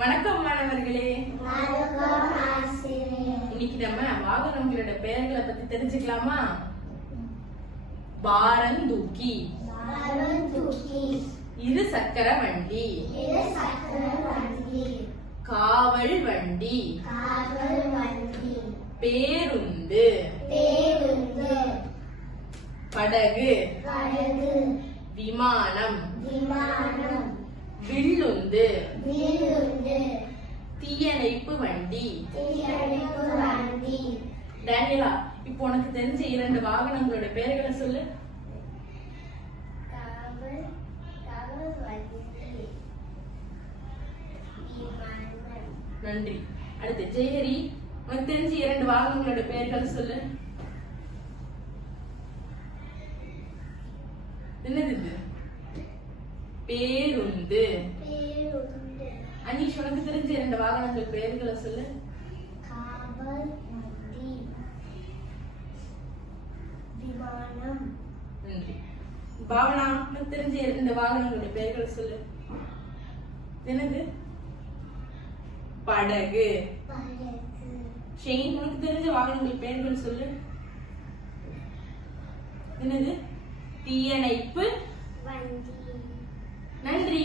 வணக்கம் மாணவர்களே. இன்னைக்கு நம்ம வாகனங்களோட பெயர்களை பத்தி தெரிஞ்சுக்கலாமா? பாரந்தூக்கி, இரு சக்கர வண்டி, காவல் வண்டி, பேருந்து, படகு, விமானம், வில்லுந்து, தீயணைப்பு வண்டி. டேனியலா, இப்போ உனக்கு தெரிஞ்ச 2 வாகனங்களோட பெயர்களை சொல்லு. நன்றி. அடுத்து ஜெயஹரி, உனக்கு தெரிஞ்ச 2 வாகனங்களோட பெயர்களை சொல்லு. என்னது இது? பேருந்து. அனீஷ், உனக்கு தெரிஞ்ச 2 வாகனங்கள் பெயர்களை சொல்லு. நன்றி. பாவனா, உனக்கு தெரிஞ்ச 2 வாகனங்களுடைய பெயர்களை சொல்லு. என்னது? படகு. ஷெயின், உனக்கு தெரிஞ்ச வாகனங்கள் பெயர்கள் சொல்லு. என்னது? தீயணைப்பு. நன்றி.